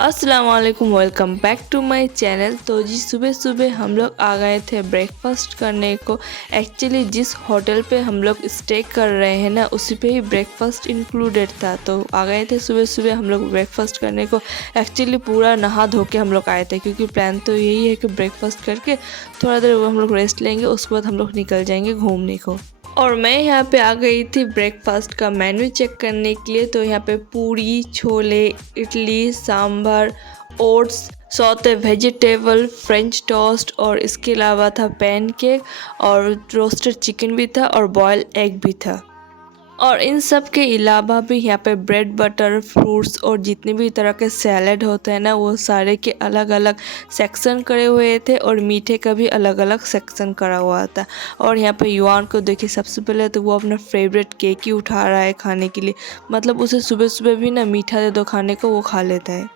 अस्सलाम वालेकुम, welcome back to my channel. तो जी सुबह सुबह हम लोग आ गए थे ब्रेकफास्ट करने को। एक्चुअली जिस होटल पे हम लोग स्टे कर रहे हैं ना, उसी पे ही ब्रेकफास्ट इंक्लूडेड था। तो आ गए थे सुबह सुबह हम लोग ब्रेकफास्ट करने को। एक्चुअली पूरा नहा धो के हम लोग आए थे, क्योंकि प्लान तो यही है कि ब्रेकफास्ट करके थोड़ा देर हम लोग रेस्ट लेंगे, उसके बाद हम लोग निकल जाएंगे घूमने को। और मैं यहाँ पे आ गई थी ब्रेकफास्ट का मेन्यू चेक करने के लिए। तो यहाँ पे puri, chole, idli, sambar, oats, saute vegetable, French toast और इसके अलावा था पैनकेक और रोस्टेड चिकन भी था और बॉयल एग भी था। और इन सब के अलावा भी यहाँ पे ब्रेड, बटर, फ्रूट्स और जितने भी तरह के सैलड होते हैं ना, वो सारे के अलग अलग सेक्शन करे हुए थे और मीठे का भी अलग अलग सेक्शन करा हुआ था। और यहाँ पे युआन को देखिए, सबसे पहले तो वो अपना फेवरेट केक ही उठा रहा है खाने के लिए। मतलब उसे सुबह सुबह भी ना मीठा दे दो खाने को, वो खा लेता है।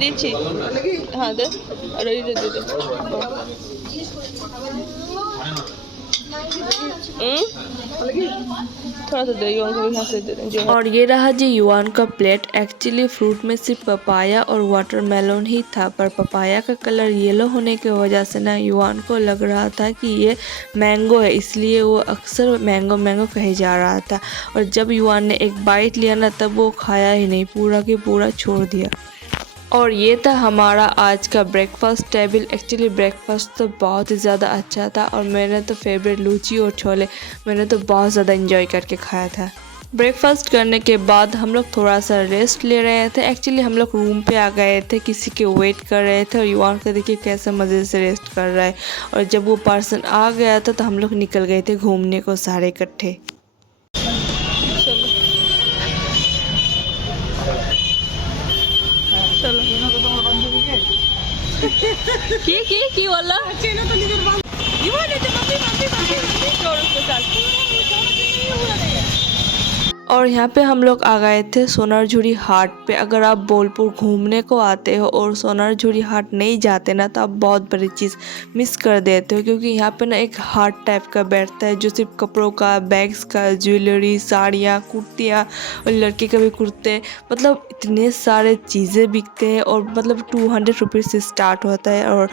দিচ্ছি হ্যাঁ দে আর ওই দে দে थोड़ा सा दे युवान को भी हाथ से दे दें जो। और ये रहा जी युआन का प्लेट। एक्चुअली फ्रूट में सिर्फ पपाया और वाटरमेलन ही था, पर पपाया का कलर येलो होने की वजह से ना युआन को लग रहा था कि ये मैंगो है, इसलिए वो अक्सर मैंगो मैंगो कहे जा रहा था। और जब युआन ने एक बाइट लिया ना, तब वो खाया ही नहीं, पूरा के पूरा छोड़ दिया। और ये था हमारा आज का ब्रेकफास्ट टेबल। एक्चुअली ब्रेकफास्ट तो बहुत ही ज़्यादा अच्छा था और मैंने तो फेवरेट लूची और छोले मैंने तो बहुत ज़्यादा इंजॉय करके खाया था। ब्रेकफास्ट करने के बाद हम लोग थोड़ा सा रेस्ट ले रहे थे। एक्चुअली हम लोग रूम पे आ गए थे, किसी के वेट कर रहे थे। और युवान को देखिए कैसे मज़े से रेस्ट कर रहा है। और जब वो पर्सन आ गया था तो हम लोग निकल गए थे घूमने को सारे इकट्ठे। কি বললা চেনা তো নিজের বান্ধবী ইমান এটা বান্ধবী छोड़ उसको चल। और यहाँ पे हम लोग आ गए थे सोनारझुरी हाट पे। अगर आप बोलपुर घूमने को आते हो और सोनारझुरी हाट नहीं जाते ना, तो आप बहुत बड़ी चीज़ मिस कर देते हो, क्योंकि यहाँ पे ना एक हाट टाइप का बैठता है जो सिर्फ कपड़ों का, बैग्स का, ज्वेलरी, साड़ियाँ, कुर्तियाँ और लड़के के भी कुर्ते, मतलब इतने सारे चीज़ें बिकते हैं। और मतलब 200 रुपीज़ से स्टार्ट होता है और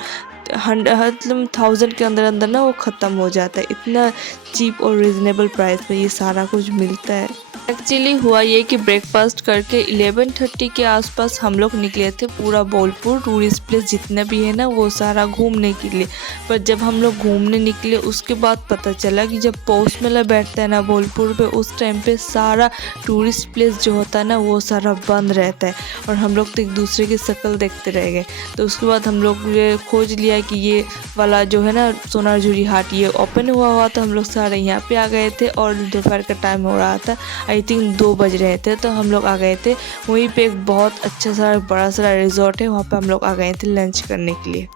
1000 के अंदर अंदर ना वो ख़त्म हो जाता है। इतना चीप और रिजनेबल प्राइस में ये सारा कुछ मिलता है। एक्चुअली हुआ ये कि ब्रेकफास्ट करके 11:30 के आसपास हम लोग निकले थे पूरा बोलपुर टूरिस्ट प्लेस जितना भी है ना, वो सारा घूमने के लिए। पर जब हम लोग घूमने निकले उसके बाद पता चला कि जब पौष मेला बैठता है ना बोलपुर पे, उस टाइम पे सारा टूरिस्ट प्लेस जो होता है ना, वो सारा बंद रहता है। और हम लोग तो एक दूसरे की शक्ल देखते रह गए। तो उसके बाद हम लोग ये खोज लिया कि ये वाला जो है ना सोनारझुरी हाट, ये ओपन हुआ तो हम लोग सारे यहाँ पे आ गए थे। और दोपहर का टाइम हो रहा था, आई थिंक 2 बज रहे थे, तो हम लोग आ गए थे। वहीं पे एक बहुत अच्छा सा बड़ा सा रिजॉर्ट है, वहाँ पे हम लोग आ गए थे लंच करने के लिए।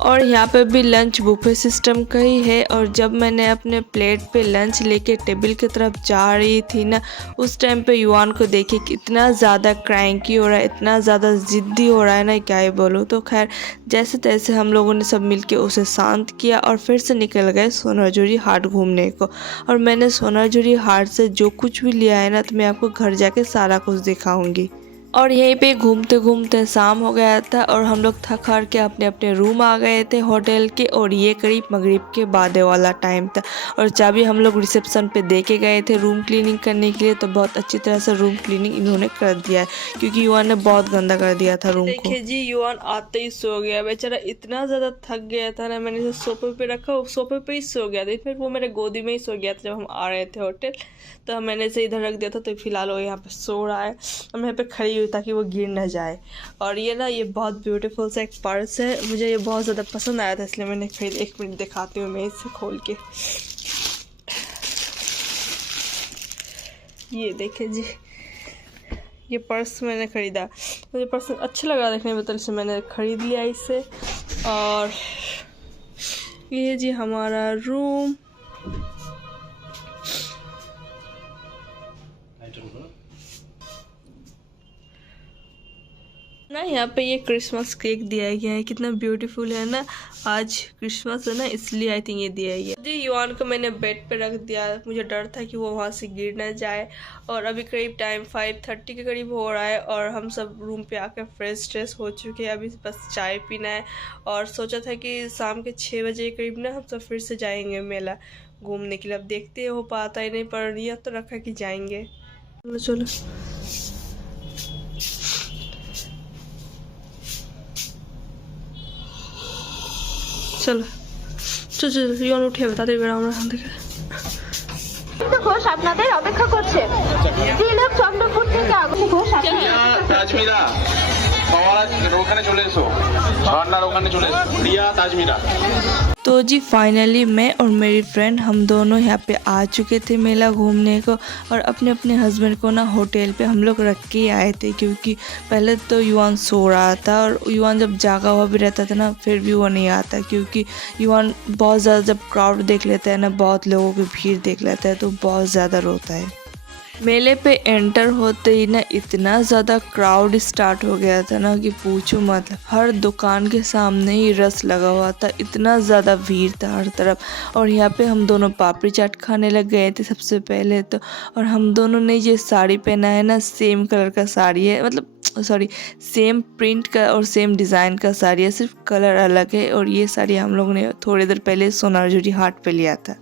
और यहाँ पे भी लंच बुफे सिस्टम का ही है। और जब मैंने अपने प्लेट पे लंच लेके टेबल की तरफ जा रही थी ना, उस टाइम पे युआन को देखे कितना ज़्यादा क्रैंकी हो रहा है, इतना ज़्यादा ज़िद्दी हो रहा है ना, क्या ही बोलूँ। तो खैर जैसे तैसे हम लोगों ने सब मिलके उसे शांत किया और फिर से निकल गए सोनारझुरी हाट घूमने को। और मैंने सोनारझुरी हाट से जो कुछ भी लिया है ना, तो मैं आपको घर जाके सारा कुछ दिखाऊँगी। और यहीं पे घूमते घूमते शाम हो गया था और हम लोग थक हार के अपने अपने रूम आ गए थे होटल के। और ये करीब मगरिब के बाद वाला टाइम था। और चाबी हम लोग रिसेप्शन पे दे के गए थे रूम क्लीनिंग करने के लिए। तो बहुत अच्छी तरह से रूम क्लीनिंग इन्होंने कर दिया है, क्योंकि युवान ने बहुत गंदा कर दिया था रूम को। देखिए जी, युवान आते ही सो गया बेचारा, इतना ज्यादा थक गया था ना। मैंने इसे सोफे पे रखा, वो सोफे पे ही सो गया था। फिर वो मेरे गोदी में ही सो गया था जब हम आ रहे थे होटल। तो मैंने इसे इधर रख दिया था, तो फिलहाल वो यहाँ पे सो रहा है और मैं यहाँ पे खड़ी हुई ताकि वो गिर ना जाए। और ये ना, ये बहुत ब्यूटीफुल सा एक पर्स है, मुझे ये बहुत ज़्यादा पसंद आया था, इसलिए मैंने खरीद। 1 मिनट दिखाती हूँ मैं इसे खोल के। ये देखे जी, ये पर्स मैंने ख़रीदा, मुझे पर्स अच्छा लगा देखने में, तो इसलिए मैंने ख़रीद लिया इसे। और ये जी हमारा रूम। ना यहाँ पे ये क्रिसमस केक दिया गया है, कितना ब्यूटीफुल है ना। आज क्रिसमस है ना, इसलिए आई थिंक ये दिया गया जी। युवान को मैंने बेड पे रख दिया, मुझे डर था कि वो वहाँ से गिर ना जाए। और अभी करीब टाइम 5:30 के करीब हो रहा है और हम सब रूम पे आकर फ्रेश हो चुके हैं। अभी बस चाय पीना है और सोचा था कि शाम के 6 बजे के करीब ना हम सब फिर से जाएंगे मेला घूमने के लिए। अब देखते हैं, हो पाता ही नहीं, पर नियत तो रखा कि जाएंगे। चलो চলো চল রিয়ন উঠে তাদের বেড়া আমরা এখান থেকে। ঘোষ আপনাদের অপেক্ষা করছে। শ্রীলোক চন্দ্রপুর থেকে আগত ঘোষ তাজমিরা ওখানে চলে এসো, ঝর্ণার ওখানে চলে এসো, রিয়া তাজমিরা। तो जी फाइनली मैं और मेरी फ्रेंड हम दोनों यहाँ पे आ चुके थे मेला घूमने को। और अपने अपने हस्बैंड को ना होटल पे हम लोग रख के आए थे, क्योंकि पहले तो युवान सो रहा था और युवान जब जागा हुआ भी रहता था ना फिर भी वो नहीं आता, क्योंकि युवान बहुत ज़्यादा जब क्राउड देख लेता है ना, बहुत लोगों की भीड़ देख लेता है तो बहुत ज़्यादा रोता है। मेले पे एंटर होते ही ना इतना ज़्यादा क्राउड स्टार्ट हो गया था ना कि पूछो मत। हर दुकान के सामने ही रस लगा हुआ था, इतना ज़्यादा भीड़ था हर तरफ। और यहाँ पे हम दोनों पापड़ी चाट खाने लग गए थे सबसे पहले तो। और हम दोनों ने ये साड़ी पहना है ना, सेम कलर का साड़ी है, मतलब सॉरी सेम प्रिंट का और सेम डिज़ाइन का साड़ी है, सिर्फ कलर अलग है। और ये साड़ी हम लोगों ने थोड़ी देर पहले सोनारजुरी हाट पे लिया था।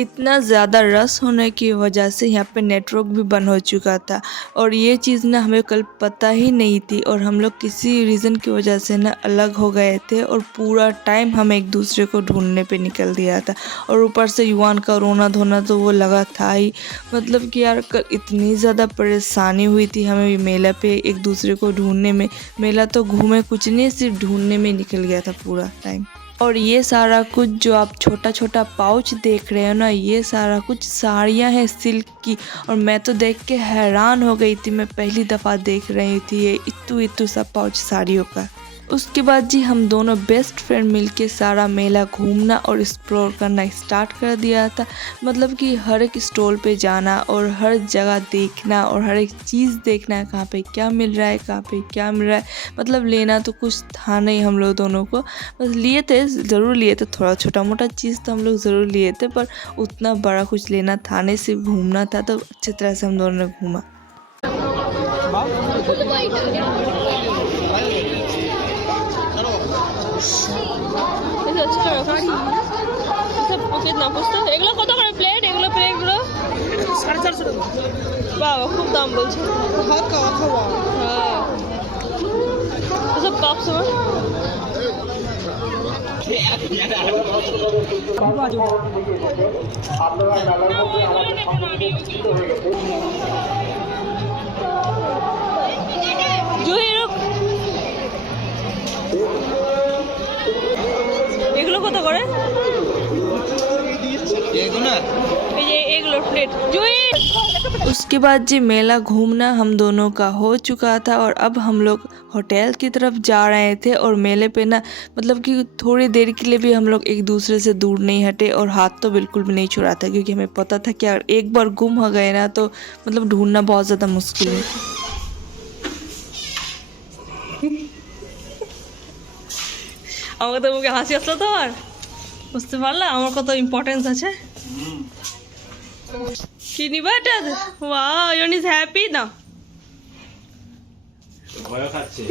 इतना ज़्यादा रस होने की वजह से यहाँ पे नेटवर्क भी बंद हो चुका था और ये चीज़ ना हमें कल पता ही नहीं थी। और हम लोग किसी रीज़न की वजह से ना अलग हो गए थे और पूरा टाइम हम एक दूसरे को ढूंढने पे निकल दिया था। और ऊपर से युवान का रोना धोना तो वो लगा था ही, मतलब कि यार कल इतनी ज़्यादा परेशानी हुई थी हमें भी मेला पे एक दूसरे को ढूंढने में। मेला तो घूमे कुछ नहीं, सिर्फ ढूंढने में निकल गया था पूरा टाइम। और ये सारा कुछ जो आप छोटा छोटा पाउच देख रहे हो ना, ये सारा कुछ साड़ियाँ हैं सिल्क की। और मैं तो देख के हैरान हो गई थी, मैं पहली दफ़ा देख रही थी ये इतू सा पाउच साड़ियों का। उसके बाद जी हम दोनों बेस्ट फ्रेंड मिलके सारा मेला घूमना और एक्सप्लोर करना स्टार्ट कर दिया था। मतलब कि हर एक स्टॉल पे जाना और हर जगह देखना और हर एक चीज़ देखना, कहाँ पे क्या मिल रहा है, कहाँ पे क्या मिल रहा है। मतलब लेना तो कुछ था नहीं हम लोग दोनों को, बस लिए थे, ज़रूर लिए थे, थोड़ा छोटा मोटा चीज़ तो हम लोग ज़रूर लिए थे, पर उतना बड़ा कुछ लेना था नहीं, सिर्फ घूमना था। तो अच्छी तरह से हम दोनों ने घूमा। কিतना বুঝতে এগুলো কত করে প্লেট? এগুলো প্লেটগুলো 450 টাকা। বাবা খুব দাম বলছে। হ্যাঁ এসব কাপ সময় এগুলো কত করে? उसके बाद जी मेला घूमना हम दोनों का हो चुका था और अब हम लोग होटल की तरफ जा रहे थे। और मेले पे ना मतलब कि थोड़ी देर के लिए भी हम लोग एक दूसरे से दूर नहीं हटे और हाथ तो बिल्कुल भी नहीं छुड़ा था, क्योंकि हमें पता था कि अगर एक बार गुम हो गए ना तो मतलब ढूंढना बहुत ज़्यादा मुश्किल है। আমাকে তো মুখে হাসি আসলো তো, আর বুঝতে পারলে আমার কত ইম্পর্টেন্স আছে। কি নিবা এটা? ওয়াও, ইউন ইজ হ্যাপি না? ভয় খাচ্ছে।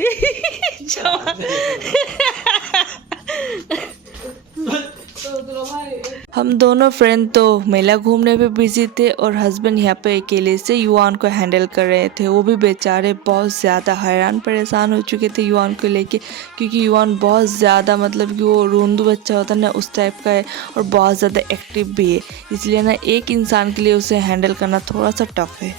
हम दोनों फ्रेंड तो मेला घूमने पे बिजी थे और हस्बैंड यहाँ पे अकेले से युवान को हैंडल कर रहे थे। वो भी बेचारे बहुत ज़्यादा हैरान परेशान हो चुके थे युवान को लेके, क्योंकि युवान बहुत ज़्यादा मतलब कि वो रोंदू बच्चा होता है ना, उस टाइप का है और बहुत ज़्यादा एक्टिव भी है। इसलिए ना एक इंसान के लिए उसे हैंडल करना थोड़ा सा टफ है।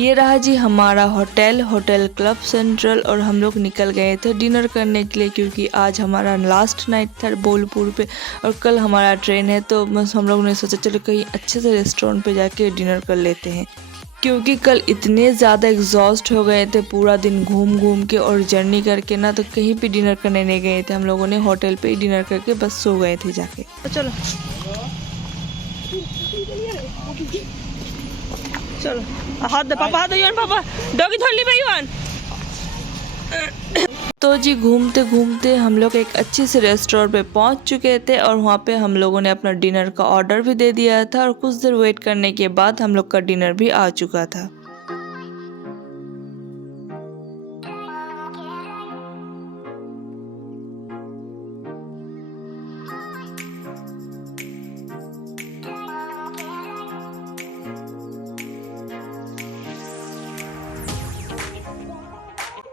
ये रहा जी हमारा होटल क्लब सेंट्रल। और हम लोग निकल गए थे डिनर करने के लिए, क्योंकि आज हमारा लास्ट नाइट था बोलपुर पे और कल हमारा ट्रेन है। तो बस हम लोग ने सोचा चलो कहीं अच्छे से रेस्टोरेंट पे जाके डिनर कर लेते हैं, क्योंकि कल इतने ज़्यादा एग्जॉस्ट हो गए थे पूरा दिन घूम के और जर्नी करके ना, तो कहीं पे डिनर करने नहीं गए थे। हम लोगों ने होटल पे ही डिनर करके बस सो गए थे जाके। तो चलो चलो हाथ दे पापा, हाथ दे युवान, पापा डॉगी धर ली भाई युवान। तो जी घूमते घूमते हम लोग एक अच्छे से रेस्टोरेंट पे पहुंच चुके थे और वहाँ पे हम लोगों ने अपना डिनर का ऑर्डर भी दे दिया था और कुछ देर वेट करने के बाद हम लोग का डिनर भी आ चुका था।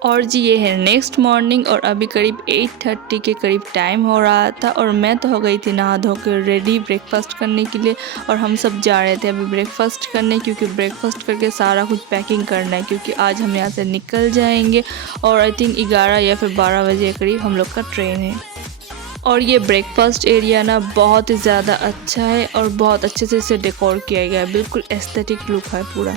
और जी ये है नेक्स्ट मॉर्निंग और अभी करीब 8:30 के करीब टाइम हो रहा था और मैं तो हो गई थी नहा धो कर रेडी ब्रेकफास्ट करने के लिए और हम सब जा रहे थे अभी ब्रेकफास्ट करने, क्योंकि ब्रेकफास्ट करके सारा कुछ पैकिंग करना है क्योंकि आज हम यहाँ से निकल जाएंगे और आई थिंक 11 या फिर 12 बजे के करीब हम लोग का ट्रेन है। और ये ब्रेकफास्ट एरिया ना बहुत ही ज़्यादा अच्छा है और बहुत अच्छे से इसे डेकोर किया गया है, बिल्कुल एस्थेटिक लुक है पूरा।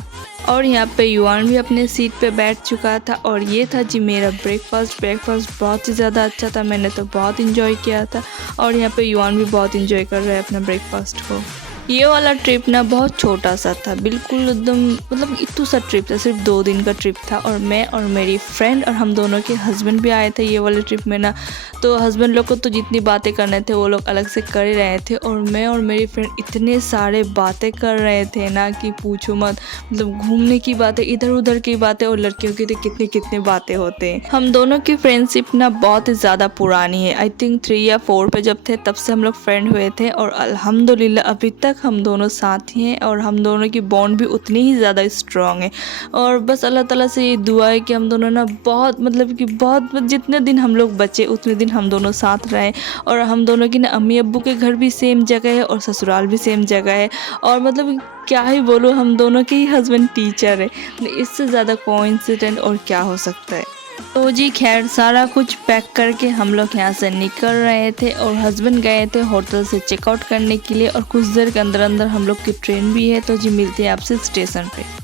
और यहाँ पे युआन भी अपने सीट पे बैठ चुका था और ये था जी मेरा ब्रेकफास्ट बहुत ही ज़्यादा अच्छा था, मैंने तो बहुत इंजॉय किया था और यहाँ पे युआन भी बहुत इंजॉय कर रहा है अपना ब्रेकफास्ट को। ये वाला ट्रिप ना बहुत छोटा सा था, बिल्कुल एकदम मतलब इतना सा ट्रिप था, सिर्फ 2 दिन का ट्रिप था और मैं और मेरी फ्रेंड और हम दोनों के हस्बैंड भी आए थे ये वाले ट्रिप में ना। तो हस्बैंड लोग को तो जितनी बातें करने थे वो लोग अलग से कर ही रहे थे और मैं और मेरी फ्रेंड इतने सारे बातें कर रहे थे ना कि पूछो मत, मतलब घूमने की बातें, इधर उधर की बातें और लड़कियों की तो कितनी बातें होते हैं। हम दोनों की फ्रेंडशिप ना बहुत ही ज़्यादा पुरानी है, आई थिंक 3 या 4 पे जब थे तब से हम लोग फ्रेंड हुए थे और अल्हम्दुलिल्लाह अभी तक हम दोनों साथ ही हैं और हम दोनों की बॉन्ड भी उतनी ही ज़्यादा स्ट्रॉन्ग है। और बस अल्लाह ताला से ये दुआ है कि हम दोनों ना बहुत जितने दिन हम लोग बचे उतने दिन हम दोनों साथ रहें। और हम दोनों की ना अम्मी अब्बू के घर भी सेम जगह है और ससुराल भी सेम जगह है और मतलब क्या ही बोलूँ, हम दोनों के ही हस्बैंड टीचर है, इससे ज़्यादा कोइंसिडेंट और क्या हो सकता है। तो जी खैर सारा कुछ पैक करके हम लोग यहाँ से निकल रहे थे और हस्बैंड गए थे होटल से चेकआउट करने के लिए और कुछ देर के अंदर हम लोग की ट्रेन भी है। तो जी मिलते हैं आपसे स्टेशन पे।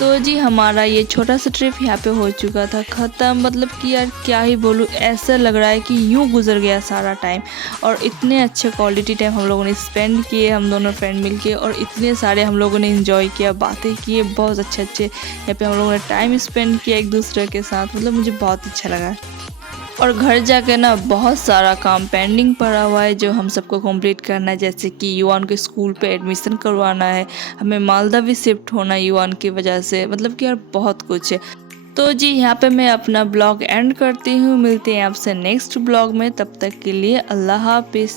तो जी हमारा ये छोटा सा ट्रिप यहाँ पे हो चुका था ख़त्म। मतलब कि यार क्या ही बोलूँ, ऐसा लग रहा है कि यूँ गुजर गया सारा टाइम और इतने अच्छे क्वालिटी टाइम हम लोगों ने स्पेंड किए, हम दोनों फ्रेंड मिलके, और इतने सारे हम लोगों ने एंजॉय किया, बातें किए, बहुत अच्छे यहाँ पे हम लोगों ने टाइम स्पेंड किया एक दूसरे के साथ। मतलब मुझे बहुत अच्छा लगा। और घर जाके ना बहुत सारा काम पेंडिंग पड़ा हुआ है जो हम सबको कंप्लीट करना है, जैसे कि युआन के स्कूल पे एडमिशन करवाना है, हमें मालदा भी शिफ्ट होना है युआन की वजह से, मतलब कि यार बहुत कुछ है। तो जी यहाँ पे मैं अपना ब्लॉग एंड करती हूँ, मिलते हैं आपसे नेक्स्ट ब्लॉग में, तब तक के लिए अल्लाह हाफिज़।